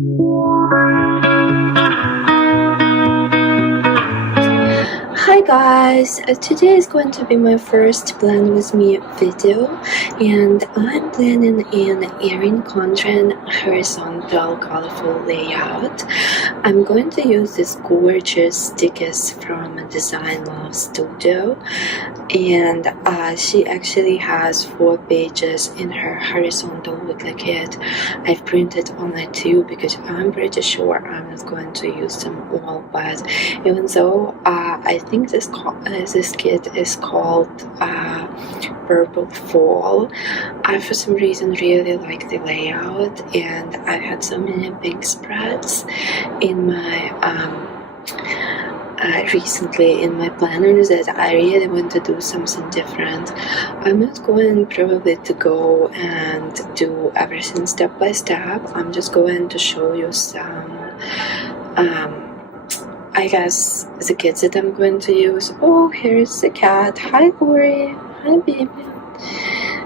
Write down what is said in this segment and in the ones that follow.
Hi guys, today is going to be my first plan with me video, and I'm planning an Erin Condren horizontal colorful layout. I'm going to use these gorgeous stickers from Design Love Studio, and she actually has 4 pages in her horizontal woodland kit. I've printed only 2 because I'm pretty sure I'm not going to use them all, but even though I think this kit is called Purple Fall, I for some reason really like the layout, and I've had so many pink spreads in my recently in my planners that I really want to do something different. I'm not going probably to go and do everything step by step. I'm just going to show you some I guess the kits that I'm going to use. Oh, here's the cat. Hi Lori. Hi baby.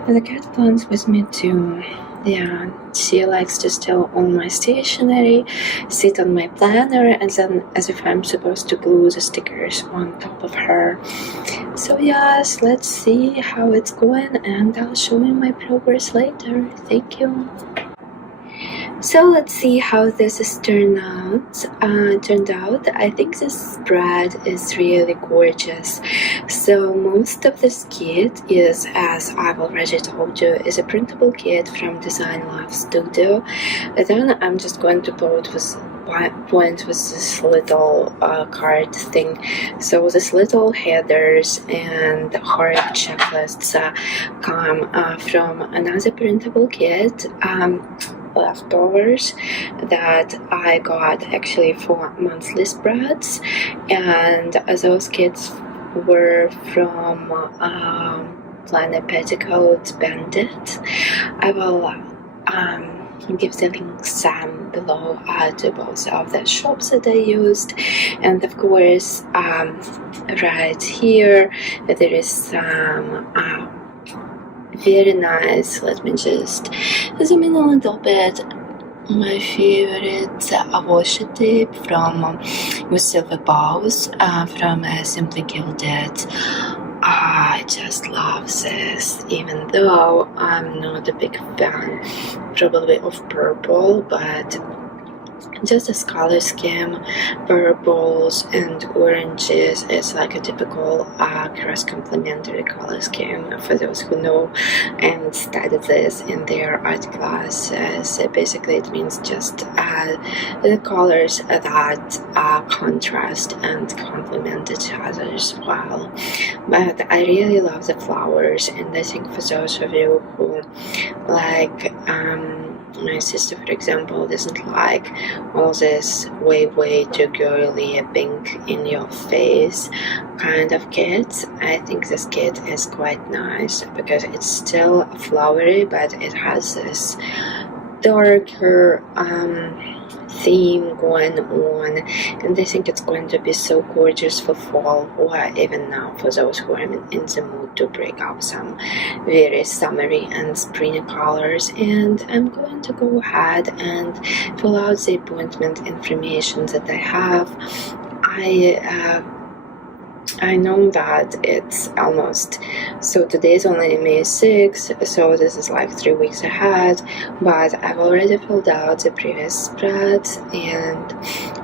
And the cat plans with me too. Yeah, she likes to steal all my stationery, sit on my planner, and then as if I'm supposed to glue the stickers on top of her. So yes, let's see how it's going, and I'll show you my progress later. Thank you. So let's see how this is turned out. I think this spread is really gorgeous. So most of this kit is, as I've already told you, is a printable kit from Design Love Studio. Then I'm just going to point with this little card thing. So this little headers and hard checklists come from another printable kit. Leftovers that I got actually for monthly spreads, and those kits were from Planner Petticoat Bandit. I will give the links below to both of the shops that I used, and of course right here there is some very nice, let me just zoom in a little bit, my favorite washi tape from with silver bows from Simply Gilded. I just love this, even though I'm not a big fan probably of purple, but just this color scheme, purples and oranges, is like a typical cross-complementary color scheme for those who know and studied this in their art classes. Basically it means just the colors that contrast and complement each other as well. But I really love the flowers, and I think for those of you who like my sister, for example, doesn't like all this way too girly, pink in your face kind of kits, I think this kit is quite nice because it's still flowery, but it has this darker theme going on, and I think it's going to be so gorgeous for fall, or even now for those who are in the mood to break out some very summery and springy colors. And I'm going to go ahead and fill out the appointment information that I have. I know that it's almost, so today is only May 6th, so this is like 3 weeks ahead, but I've already filled out the previous spreads, and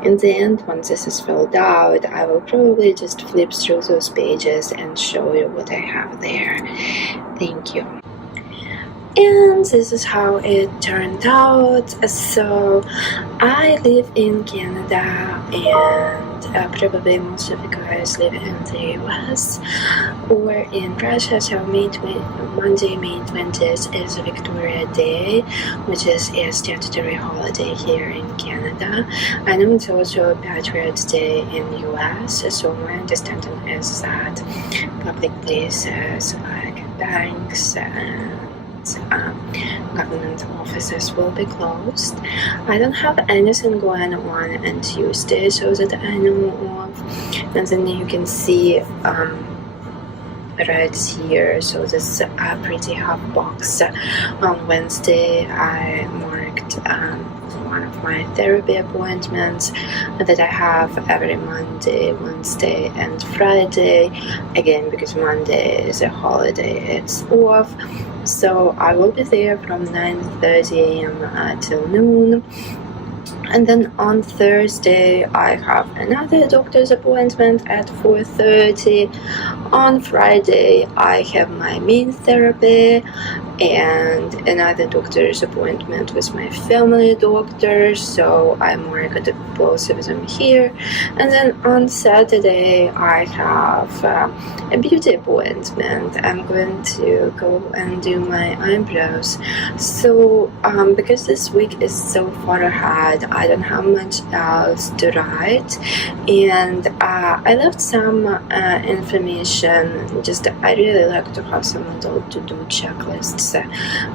in the end, once this is filled out, I will probably just flip through those pages and show you what I have there. Thank you. And this is how it turned out. So I live in Canada, and probably most of you guys live in the US or in Russia. So Monday, May 20th is Victoria Day, which is a statutory holiday here in Canada. I know it's also Patriots Day in the US, so my understanding is that public places like banks and government offices will be closed. I don't have anything going on Tuesday so that I know of, and then you can see right here, so this pretty half box on Wednesday I marked one of my therapy appointments that I have every Monday, Wednesday and Friday, again because Monday is a holiday, it's off. So I will be there from 9:30 a.m. till noon. And then on Thursday I have another doctor's appointment at 4:30. On Friday I have my main therapy and another doctor's appointment with my family doctor, so I'm working at both of them here. And then on Saturday I have a beauty appointment. I'm going to go and do my eyebrows. So because this week is so far ahead, I don't have much else to write, and I left some information. Just I really like to have some little to-do checklists,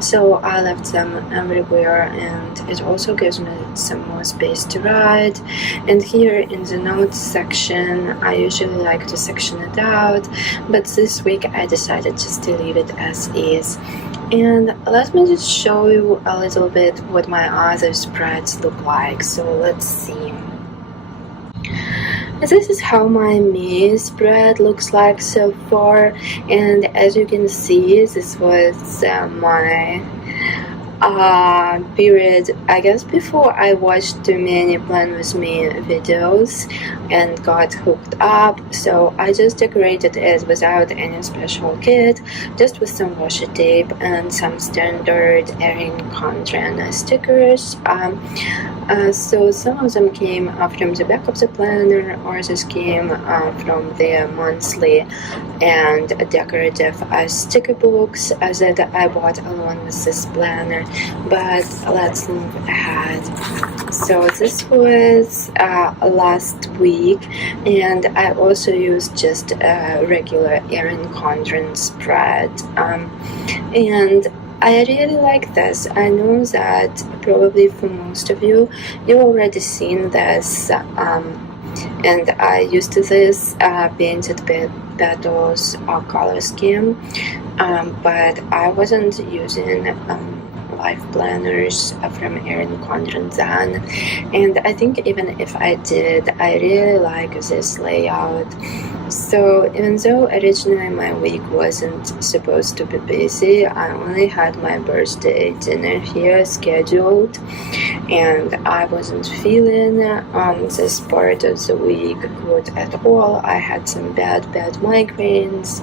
so I left them everywhere, and it also gives me some more space to write. And here in the notes section I usually like to section it out, but this week I decided just to leave it as is. And let me just show you a little bit what my other spreads look like. So let's see. This is how my main spread looks like so far, and as you can see, this was my period, I guess, before I watched too many Plan With Me videos and got hooked up. So I just decorated it without any special kit, just with some washi tape and some standard Erin Condren stickers. So some of them came from the back of the planner, or this came from the monthly and decorative sticker books that I bought along with this planner. But let's move ahead. So this was last week, and I also used just a regular Erin Condren spread, and I really like this. I know that probably for most of you, you've already seen this, and I used this painted petals color scheme, but I wasn't using LifePlanners from Erin Condren then, and I think even if I did, I really like this layout. So even though originally my week wasn't supposed to be busy, I only had my birthday dinner here scheduled, and I wasn't feeling this part of the week good at all. I had some bad migraines,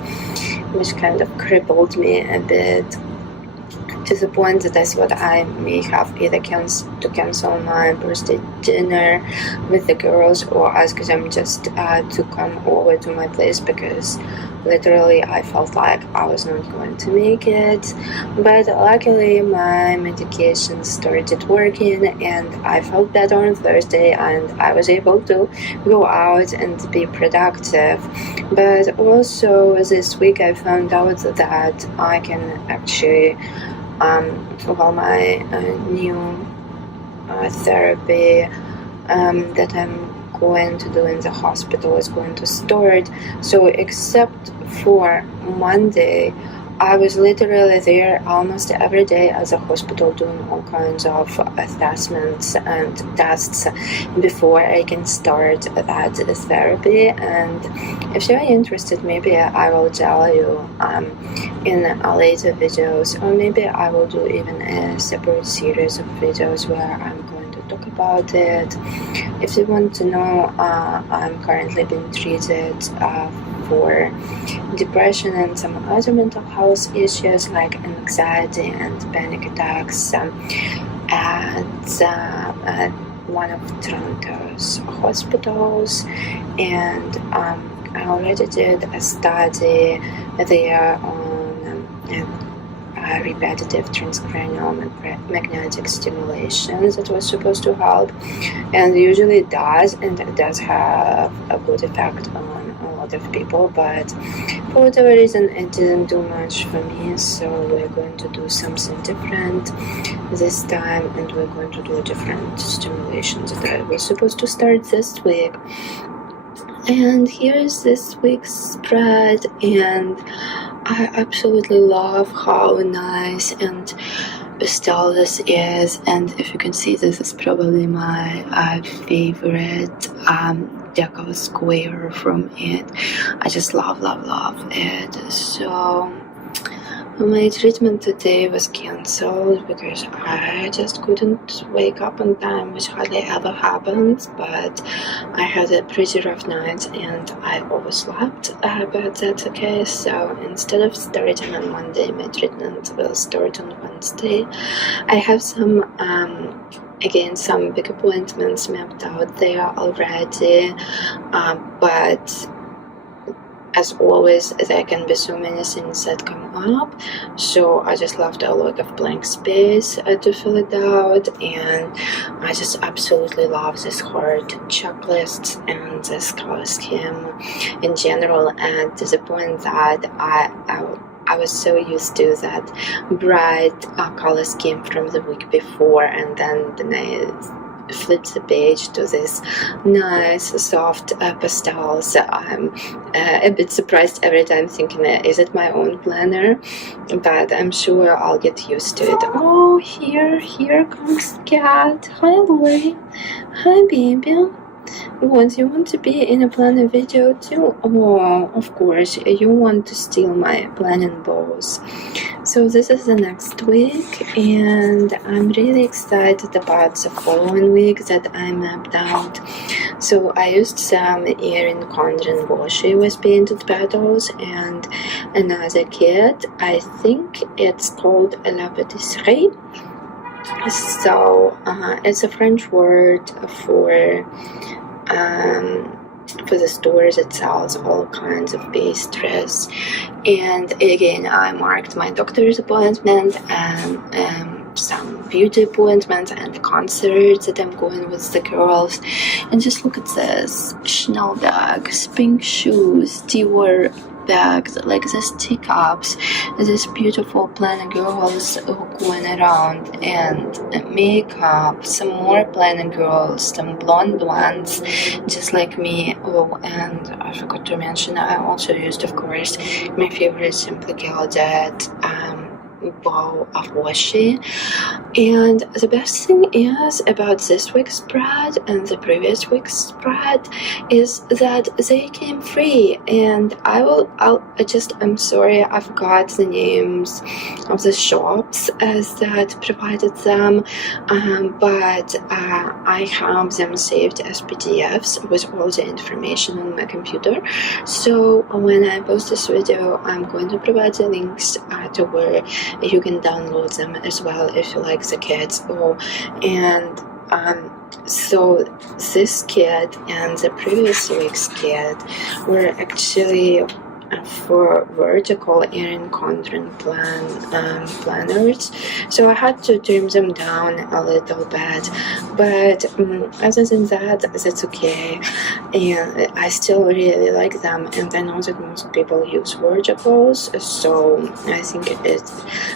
which kind of crippled me a bit, to the point that I thought I may have either to cancel my birthday dinner with the girls or ask them just to come over to my place, because literally I felt like I was not going to make it. But luckily my medication started working and I felt better on Thursday, and I was able to go out and be productive. But also this week I found out that I can actually while my new therapy that I'm going to do in the hospital is going to start. So except for Monday, I was literally there almost every day at the hospital doing all kinds of assessments and tests before I can start that therapy. And if you're interested, maybe I will tell you in later videos, or maybe I will do even a separate series of videos where I'm going to talk about it. If you want to know, I'm currently being treated for depression and some other mental health issues like anxiety and panic attacks at one of Toronto's hospitals, and I already did a study there on repetitive transcranial magnetic stimulation that was supposed to help, and usually it does, and it does have a good effect on a lot of people, but for whatever reason it didn't do much for me. So we're going to do something different this time, and we're going to do different stimulations that was supposed to start this week. And here is this week's spread, and I absolutely love how nice and pastel this is, and if you can see, this is probably my favorite deco square from it. I just love it. So my treatment today was cancelled because I just couldn't wake up on time, which hardly ever happens, but I had a pretty rough night and I overslept, but that's okay. So instead of starting on Monday, my treatment will start on Wednesday. I have some again, some big appointments mapped out there already, but as always, there can be so many things that come up, so I just left a lot of blank space to fill it out, and I just absolutely love this heart checklist and this color scheme in general, and to the point that I was so used to that bright color scheme from the week before, and then I flipped the page to this nice soft pastels. I'm a bit surprised every time, thinking, is it my own planner? But I'm sure I'll get used to it. Oh, here comes cat. Hi, Lori. Hi, baby. What, you want to be in a planner video too? Oh, of course, you want to steal my planning balls. So this is the next week, and I'm really excited about the following week that I mapped out. So I used some Erin Condren washi with painted petals and another kit. I think it's called La Patisserie. So it's a French word for the stores that sells all kinds of pastries. And again, I marked my doctor's appointment and some beauty appointments and concerts that I'm going with the girls. And just look at this: Chanel bags, pink shoes, Dior bags, like these teacups, these beautiful planner girls going around, and makeup, some more planner girls, some blonde ones just like me. Oh, and I forgot to mention, I also used, of course, my favorite Simply Gilded bowl of washi. And the best thing is about this week's spread and the previous week's spread is that they came free, and I'm sorry, I forgot the names of the shops that provided them, but I have them saved as PDFs with all the information on my computer. So when I post this video, I'm going to provide the links to where you can download them as well if you like the kits. So this kit and the previous week's kit were actually for vertical Erin Condren planners, so I had to trim them down a little bit, but other than that, that's okay. And I still really like them, and I know that most people use verticals, so I think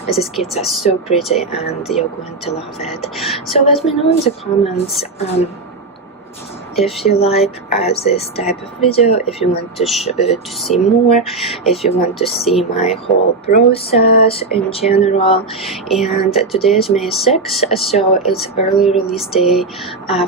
these kits are so pretty and you're going to love it. So let me know in the comments if you like this type of video, if you want to see more, if you want to see my whole process in general. And today is May 6th, so it's early release day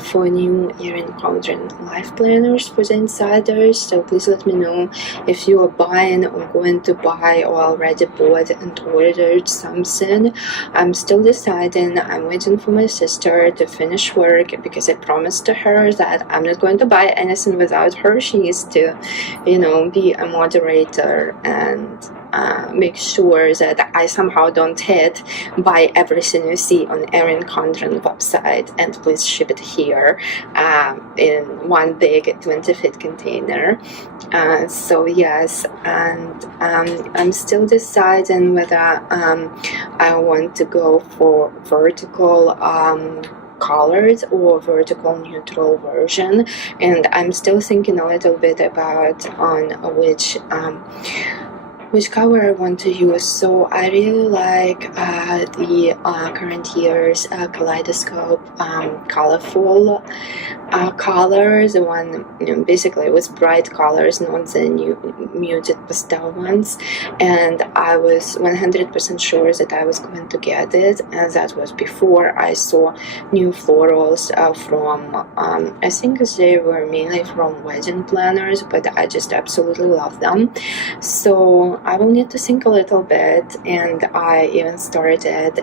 for new Erin Condren life planners for the insiders. So please let me know if you are buying or going to buy or already bought and ordered something. I'm still deciding. I'm waiting for my sister to finish work because I promised to her that I'm not going to buy anything without her. She needs to, be a moderator and make sure that I somehow don't hit buy everything you see on Erin Condren website and please ship it here in one big 20-foot container. So yes, and I'm still deciding whether I want to go for vertical colored or vertical neutral version, and I'm still thinking a little bit about on which color I want to use. So I really like the current year's Kaleidoscope colorful colors, one basically with bright colors, not the muted pastel ones, and I was 100% sure that I was going to get it, and that was before I saw new florals from I think they were mainly from wedding planners, but I just absolutely love them. So I will need to think a little bit, and I even started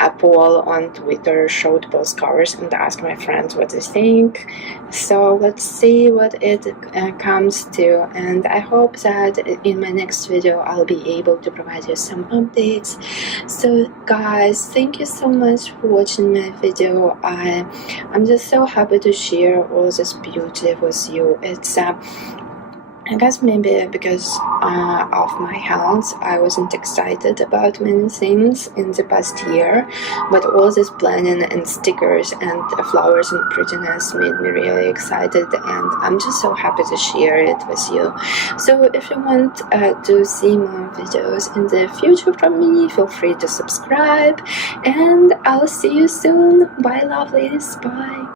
a poll on Twitter, showed both covers, and asked my friends what they think. So let's see what it comes to, and I hope that in my next video I'll be able to provide you some updates. So guys, thank you so much for watching my video. I'm just so happy to share all this beauty with you. It's I guess maybe because of my health, I wasn't excited about many things in the past year, but all this planning and stickers and flowers and prettiness made me really excited, and I'm just so happy to share it with you. So if you want to see more videos in the future from me, feel free to subscribe, and I'll see you soon. Bye lovelies, bye.